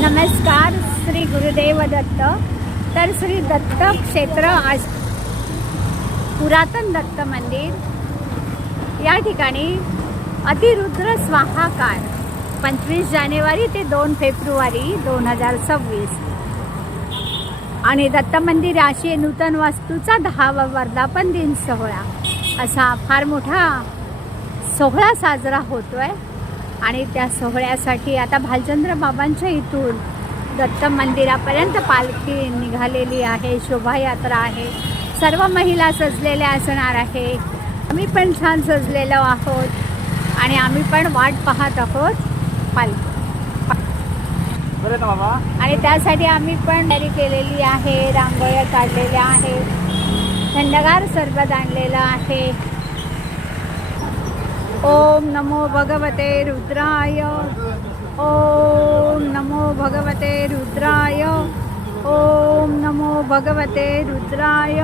नमस्कार. श्री गुरुदेव दत्त. तर श्री दत्त क्षेत्र आज पुरातन दत्त मंदिर या ठिकाणी अतिरुद्र स्वाहा काळ 25 जानेवारी ते 2 फेब्रुवारी 2026 आणि दत्त मंदिराशी नूतन वास्तूचा 10वा वर्धापन दिन सोहळा असा फार मोठा सोहळा साजरा होतोय. आणि त्या सोहळ्यासाठी आता भालचंद्र बाबांच्या इथून दत्त मंदिरापर्यंत पालखी निघालेली आहे. शोभायात्रा आहे. सर्व महिला सजलेल्या असणार आहे. आम्ही पण छान सजलेलो आहोत आणि आम्ही पण वाट पाहत आहोत पालखी. आणि त्यासाठी आम्ही पण तयारी केलेली आहे. रांगोळ्या काढलेल्या आहे. थंडगार सरबत आणलेलं आहे. ओम नमो भगवते रुद्राय. ओम नमो भगवते रुद्राय. ओम नमो भगवते रुद्राय.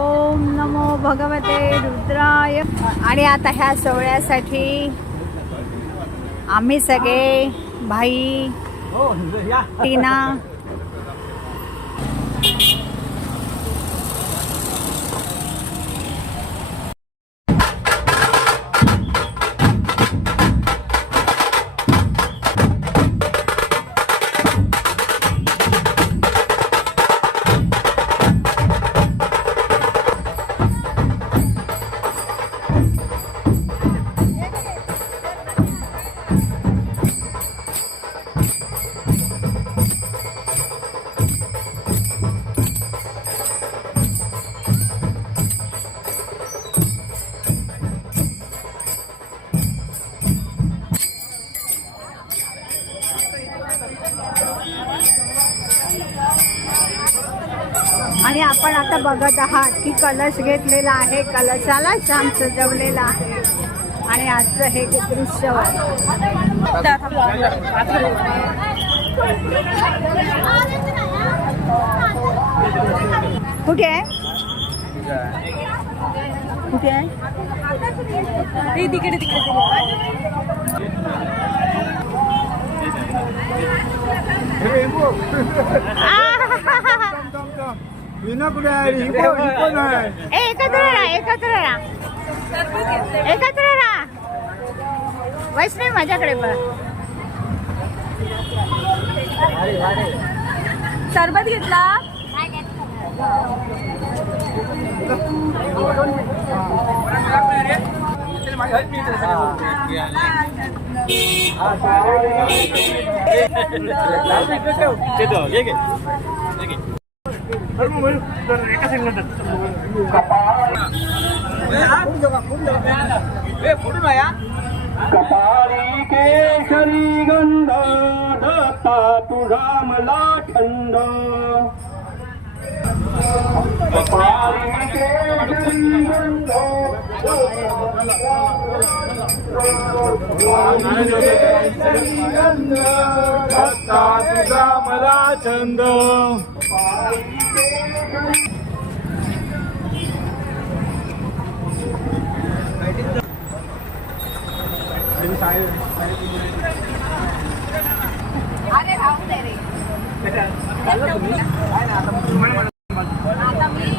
ओम नमो भगवते रुद्राय. आणि आता ह्या सोहळ्यासाठी आम्ही सगळे भाई टीना आणि आपण आता बघत आहात की कलश घेतलेला आहे. कलशाला छान सजवलेला आहे. आणि आजचं हे दृश्य कुठे आहे? कुठे आहे? तिकडे तिकडे एकत्र राहा. वैष्णवी माझ्याकडे बघ. सरबत घेतला. कपाळी केशरी गंध दत्ता तुझा मला थंड. कपाळी केशरी गंध दत्ता तुझा मला छंद. अरे राहू दे रे. आता मी